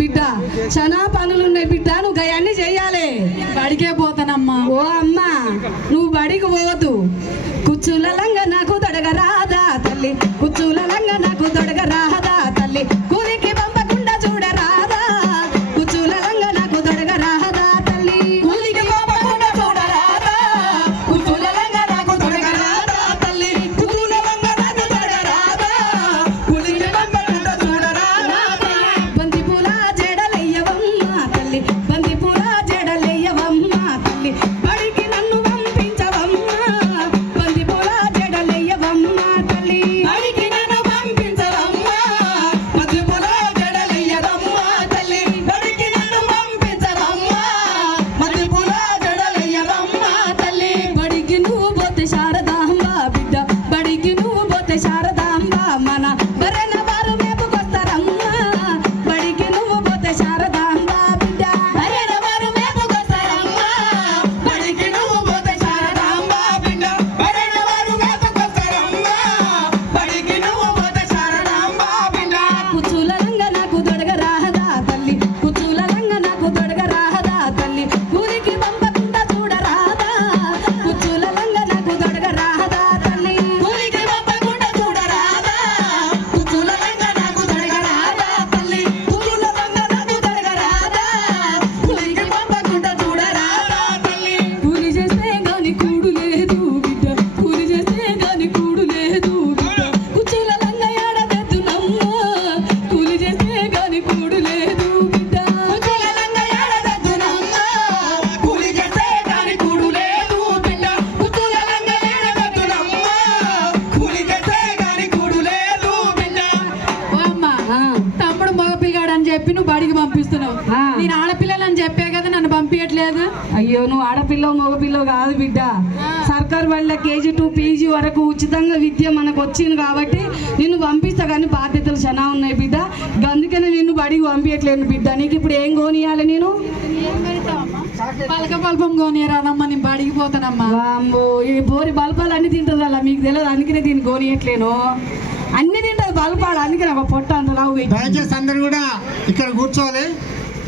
బిడ్డ. చాలా పనులున్నాయి బిడ్డ. నువ్వు గయాన్ని చెయ్యాలి బడికే పోతానమ్మా. ఓ అమ్మా నువ్వు బడికి పోవద్దు. కుచ్చులంగా అయ్యో నువ్వు ఆడపిల్ల మగపిల్ల కాదు బిడ్డ. సర్కార్ వల్ల కేజీ టూ పీజీ వరకు ఉచితంగా విద్య మనకు వచ్చింది కాబట్టి నిన్ను పంపిస్తా కానీ బాధ్యతలు చాలా ఉన్నాయి బిడ్డ. అందుకనే నిన్ను బడికి పంపించట్లేను బిడ్డ. నీకు ఇప్పుడు ఏం కొనియాలి నేను? పలక బల్పం కోనియరానమ్మా నేను బడికి పోతానమ్మా. ఈ బోరి బల్పాలు అన్ని తింటుంది అలా. మీకు తెలియదు అందుకనే దీన్ని కొనియట్లేను అన్ని తింటది బల్పాలు అందుకనే ఒక పొట్ట అంతలా దయచేసి అందరు కూడా ఇక్కడ కూర్చోవాలి.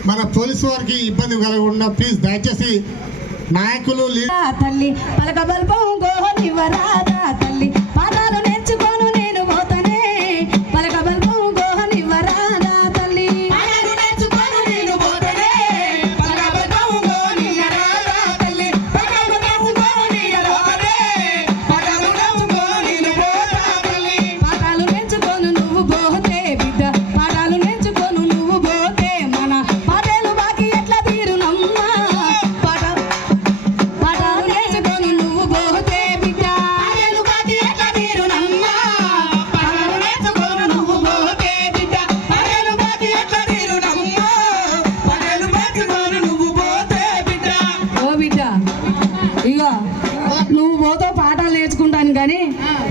మన పోలీసు వారికి ఇబ్బంది కలగకుండా ప్లీజ్ దయచేసి నాయకులు తల్లి పలకబల్పం గోహనివరా ఇగో నువ్వు పోతో పాఠాలు నేర్చుకుంటాను కానీ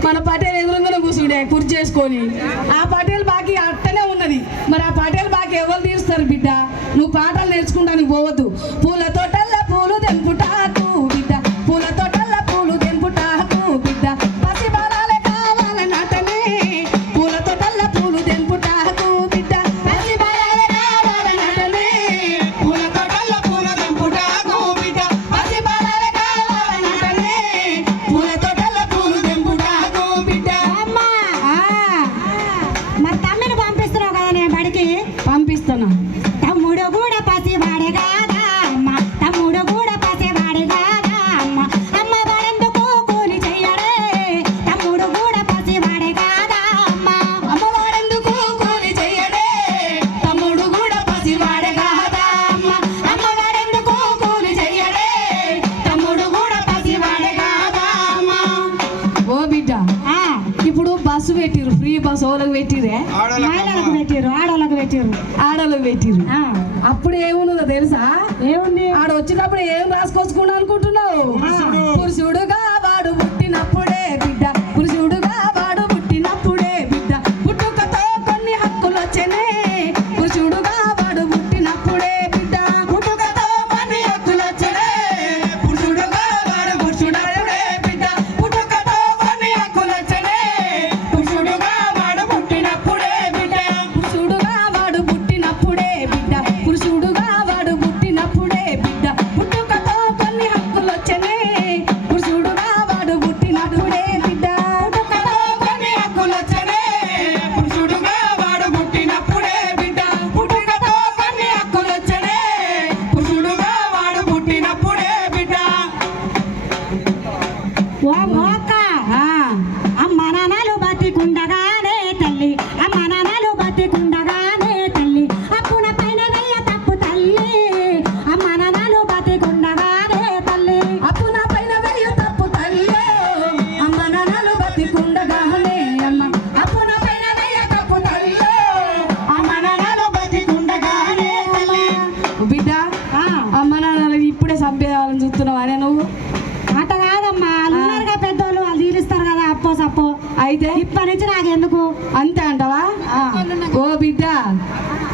మన పటేల్ ఎదురుగానే కూర్చుండే పూర్తి చేసుకొని ఆ పటేల్ బాకీ అట్టనే ఉన్నది. మరి ఆ పటేల్ బాకీ ఎవరు తీరుస్తారు బిడ్డ? నువ్వు పాఠాలు నేర్చుకుంటానికి పోవద్దు. పూలతోట పెట్టిరు ఆడోళ్ళకి పెట్టిరు అప్పుడు ఏమున్నదో తెలుసా? ఏముంది? ఆడ వచ్చినప్పుడు ఏం రాసుకొచ్చుకున్నా అనుకుంటున్నావు?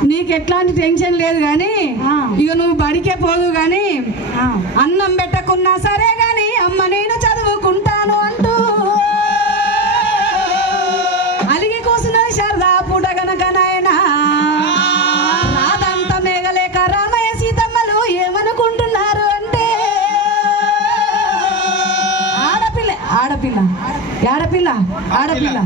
నీకు ఎట్లాంటి టెన్షన్ లేదు కానీ. ఇక నువ్వు బడికే పోదు కానీ అన్నం పెట్టకున్నా సరే గాని అమ్మ నేను చదువుకుంటాను అంటూ. అలిగి కూసున్నది శారదా పూట గనక నాయనా. రాదంత మేఘలేక రామయ్య సీతమ్మలు ఏమనుకుంటున్నారు అంటే ఆడపిల్ల ఆడపిల్ల ఆడపిల్ల ఆడపిల్లే. ఆడపిల్లే.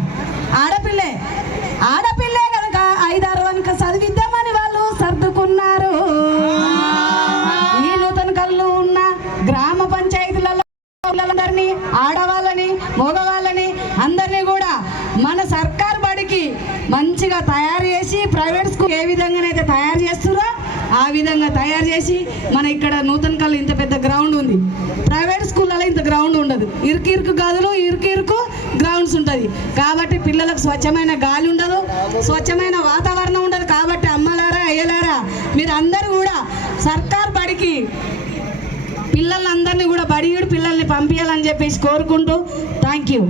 ఆడవాళ్ళని మగవాళ్ళని అందరినీ కూడా మన సర్కార్ బడికి మంచిగా తయారు చేసి ప్రైవేట్ స్కూల్ ఏ విధంగానైతే తయారు చేస్తుందో ఆ విధంగా తయారు చేసి మన ఇక్కడ నూతన కళ్ళు ఇంత పెద్ద గ్రౌండ్ ఉంది. ప్రైవేట్ స్కూళ్ళలో ఇంత గ్రౌండ్ ఉండదు. ఇరుకు ఇరుకు గదులు ఇరుకు ఇరుకు గ్రౌండ్స్ ఉంటుంది. కాబట్టి పిల్లలకు స్వచ్ఛమైన గాలి ఉండదు స్వచ్ఛమైన వాతావరణం ఉండదు. కాబట్టి అమ్మలారా అయ్యలారా మీరు అందరూ కూడా సర్కార్ బడికి పిల్లలందరినీ కూడా బడియుడు పిల్లల్ని పంపించాలని చెప్పేసి కోరుకుంటూ థ్యాంక్ యూ